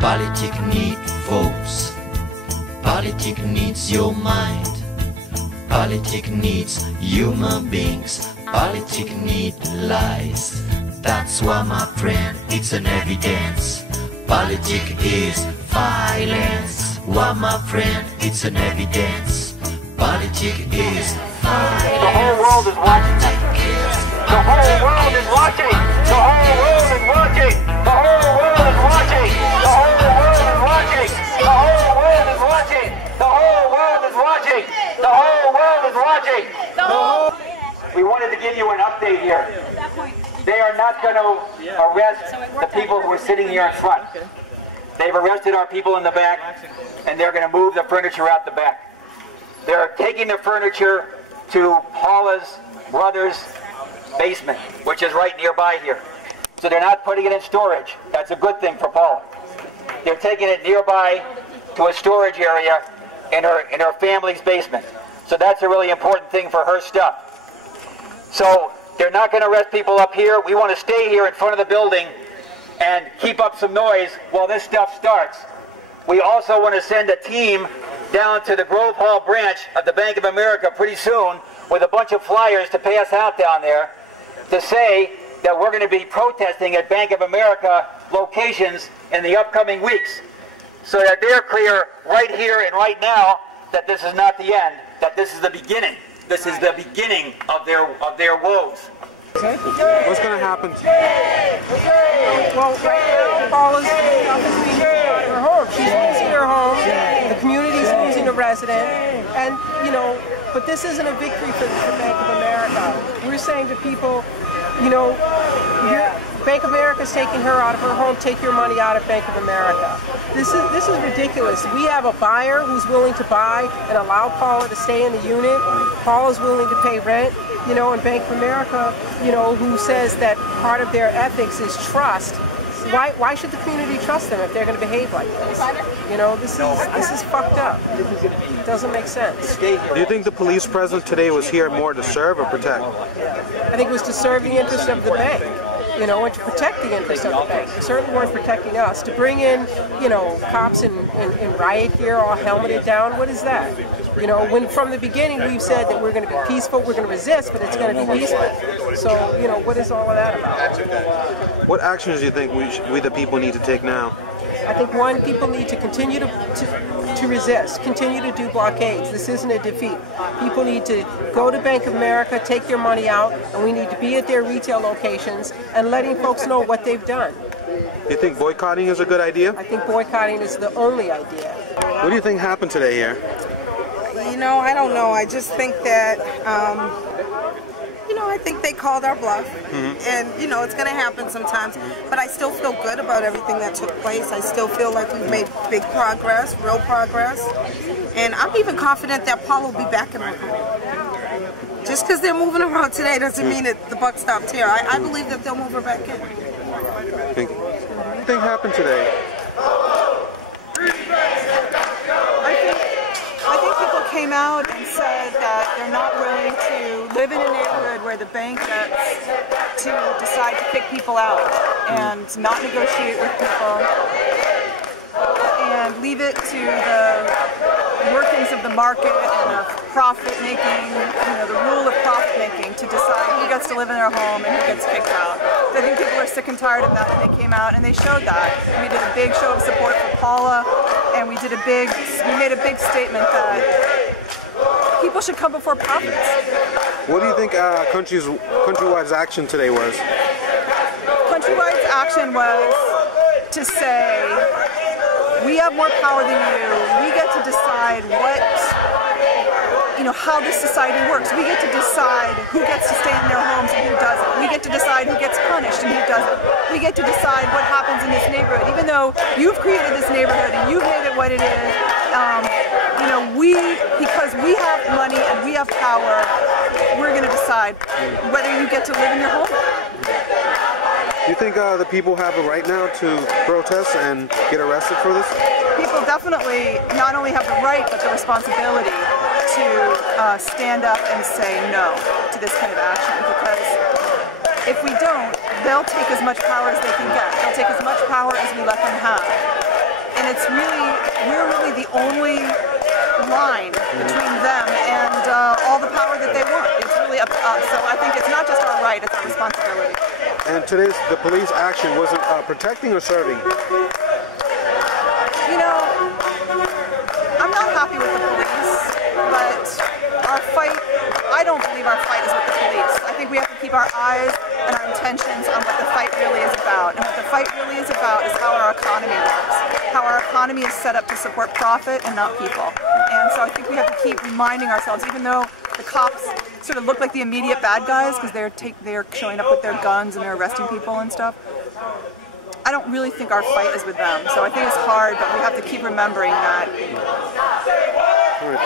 Politics needs votes. Politics needs your mind. Politics needs human beings. Politics needs lies. That's why, my friend, it's an evidence. Politics is violence. Why, my friend, it's an evidence. Politics is violence. The whole world is watching. The whole world is watching. The whole world is watching. The whole world is watching. The whole world is watching. The whole world is watching. The whole world is watching. The whole world is watching. We wanted to give you an update here. They are not going to arrest the people who are sitting here in front. They've arrested our people in the back, and they're going to move the furniture out the back. They're taking the furniture to Paula's brother's basement, which is right nearby here. So they're not putting it in storage. That's a good thing for Paula. They're taking it nearby to a storage area in her family's basement. So that's a really important thing for her stuff. So they're not going to arrest people up here. We want to stay here in front of the building and keep up some noise while this stuff starts. We also want to send a team down to the Grove Hall branch of the Bank of America pretty soon with a bunch of flyers to pass out down there to say that we're going to be protesting at Bank of America locations in the upcoming weeks, so that they're clear right here and right now that this is not the end, that this is the beginning. This is the beginning of their woes. What's going to happen? Well, right now, Paula's being out of her home. She's losing her home. The community's losing a resident, and but this isn't a victory for Bank of America. We're saying to people, Bank of America's taking her out of her home. Take your money out of Bank of America. This is ridiculous. We have a buyer who's willing to buy and allow Paula to stay in the unit. Paula's willing to pay rent. And Bank of America, who says that part of their ethics is trust. Why should the community trust them if they're going to behave like this? This is fucked up. It doesn't make sense. Do you think the police presence today was here more to serve or protect? I think it was to serve the interest of the bank, and to protect the interest of the bank. They certainly weren't protecting us. To bring in, cops in riot gear all helmeted down, what is that? When from the beginning we've said that we're going to be peaceful, we're going to resist, but it's going to be peaceful. So, what is all of that about? What actions do you think we the people need to take now? I think, one, people need to continue to resist, continue to do blockades. This isn't a defeat. People need to go to Bank of America, take their money out, and we need to be at their retail locations and letting folks know what they've done. You think boycotting is a good idea? I think boycotting is the only idea. What do you think happened today here? I don't know. I just think that, I think they called our bluff, and it's going to happen sometimes, but I still feel good about everything that took place. I still feel like we've made big progress, real progress, and I'm even confident that Paula will be back in her home. Just because they're moving around today doesn't mean that the buck stopped here. I believe that they'll move her back in. What do you think happened today? I think people came out and said that they're not willing to live in a neighborhood where the bank gets to decide to kick people out and not negotiate with people and leave it to the workings of the market and of profit making, the rule of profit making to decide who gets to live in their home and who gets kicked out. So I think people are sick and tired of that, and they came out and they showed that. We did a big show of support for Paula, and we made a big statement that people should come before profits. What do you think Countrywide's action today was? Countrywide's action was to say, we have more power than you. We get to decide what how this society works. We get to decide who gets to stay in their homes and who doesn't. We get to decide who gets punished and who doesn't. We get to decide what happens in this neighborhood. Even though you've created this neighborhood and you've made it what it is, because we have money and we have power, we're going to decide whether you get to live in your home. Do you think the people have a right now to protest and get arrested for this? People definitely not only have the right, but the responsibility to stand up and say no to this kind of action, because if we don't, they'll take as much power as they can get. They'll take as much power as we let them have. And we're really the only line between them and all the power that they want. It's really up to us. So I think it's not just our right, it's our responsibility. And the police action wasn't protecting or serving? I'm not happy with the police, but our fight, I don't believe our fight is with the police. I think we have to keep our eyes and our intentions on what the fight really is about. And what the fight really is about is how our economy works. How our economy is set up to support profit and not people. And so I think we have to keep reminding ourselves, even though the cops sort of look like the immediate bad guys because they're showing up with their guns and they're arresting people and stuff, I don't really think our fight is with them. So I think it's hard, but we have to keep remembering that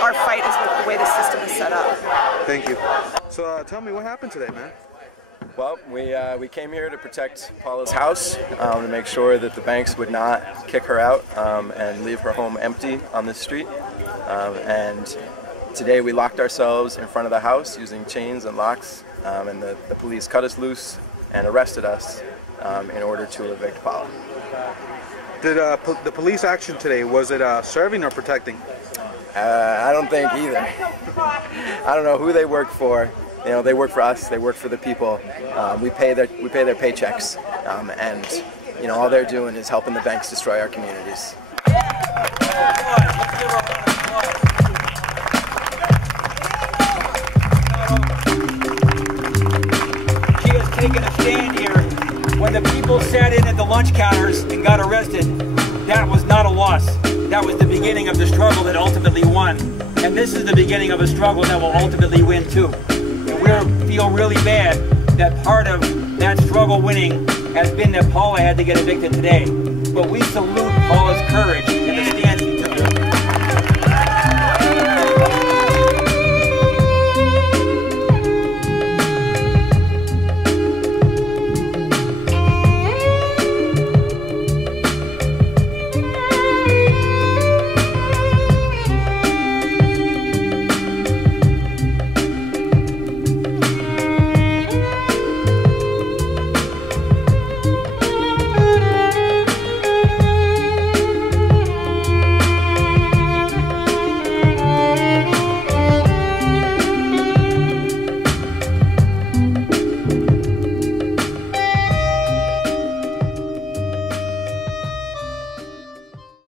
our fight is with the way the system is set up. Thank you. So tell me, what happened today, man? Well, we came here to protect Paula's house, to make sure that the banks would not kick her out and leave her home empty on this street. And today we locked ourselves in front of the house using chains and locks, and the police cut us loose and arrested us in order to evict Paula. Did the police action today, was it serving or protecting? I don't think either. I don't know who they work for. They work for us. They work for the people. We pay their paychecks, and all they're doing is helping the banks destroy our communities. She has taken a stand here. When the people sat in at the lunch counters and got arrested, that was not a loss. That was the beginning of the struggle that ultimately won. And this is the beginning of a struggle that will ultimately win too. And we feel really bad that part of that struggle winning has been that Paula had to get evicted today. But we salute Paula's courage in the